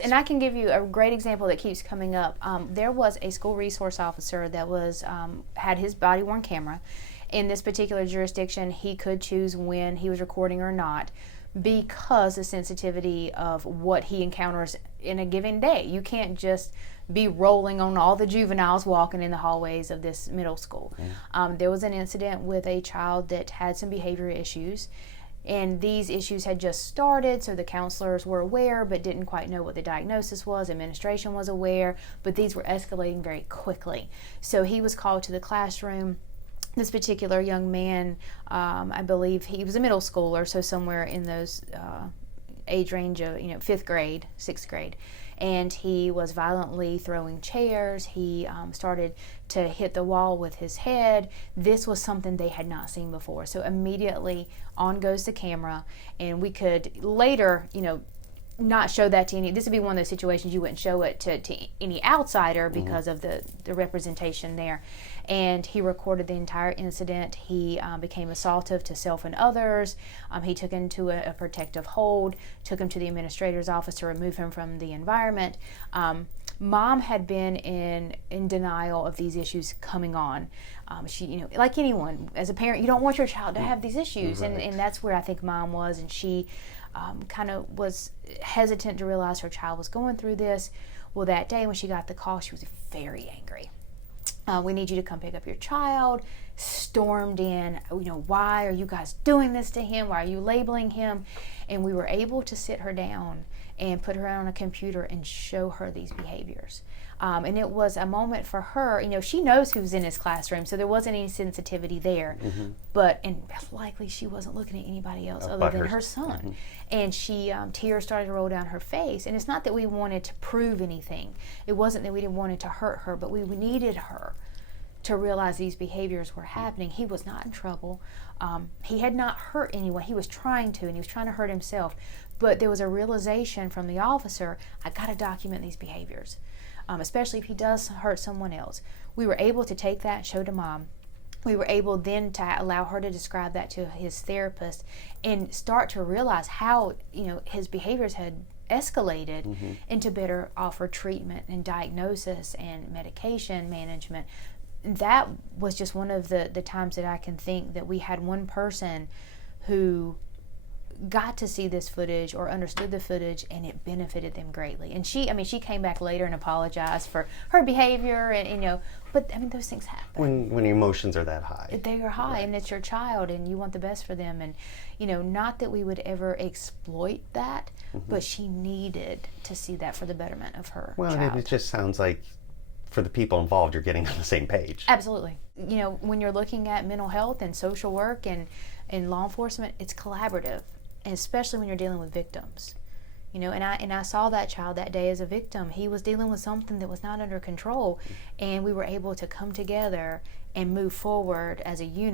And I can give you a great example that keeps coming up. There was a school resource officer that was had his body-worn camera. In this particular jurisdiction, he could choose when he was recording or not because the sensitivity of what he encounters in a given day. You can't just be rolling on all the juveniles walking in the hallways of this middle school. There was an incident with a child that had some behavior issues, and these issues had just started, so the counselors were aware but didn't quite know what the diagnosis was. Administration was aware, but these were escalating very quickly. So he was called to the classroom. This particular young man, I believe he was a middle schooler, so somewhere in those age range of 5th grade, 6th grade, and he was violently throwing chairs. He started to hit the wall with his head. This was something they had not seen before. So immediately on goes the camera, and we could later, not show that to any. This would be one of those situations you wouldn't show it to any outsider because of the representation there. And he recorded the entire incident. He became assaultive to self and others. He took him to a protective hold, took him to the administrator's office to remove him from the environment. Mom had been in denial of these issues coming on. She, like anyone, as a parent, you don't want your child to have these issues, right. and that's where I think Mom was, and she kind of was hesitant to realize her child was going through this. Well, that day when she got the call, she was very angry. We need you to come pick up your child. Stormed in, why are you guys doing this to him? Why are you labeling him? And we were able to sit her down and put her on a computer and show her these behaviors. And it was a moment for her, she knows who's in his classroom, so there wasn't any sensitivity there. And likely she wasn't looking at anybody else other than her son. And she, tears started to roll down her face. And it's not that we wanted to prove anything. It wasn't that we didn't want it to hurt her, but we needed her to realize these behaviors were happening. He was not in trouble. He had not hurt anyone. He was trying to, and he was trying to hurt himself. But there was a realization from the officer, I got to document these behaviors, especially if he does hurt someone else. We were able to take that and show to Mom. We were able then to allow her to describe that to his therapist and start to realize how, his behaviors had escalated and to better offer treatment and diagnosis and medication management. That was just one of the times that I can think that we had one person who got to see this footage or understood the footage, and it benefited them greatly. And she came back later and apologized for her behavior, and but those things happen when emotions are that high. They are high, right. And it's your child, and you want the best for them, and not that we would ever exploit that, but she needed to see that for the betterment of her child. And it just sounds like, for the people involved, you're getting on the same page. Absolutely. When you're looking at mental health and social work and law enforcement, it's collaborative, and especially when you're dealing with victims. And I saw that child that day as a victim. He was dealing with something that was not under control, and we were able to come together and move forward as a unit.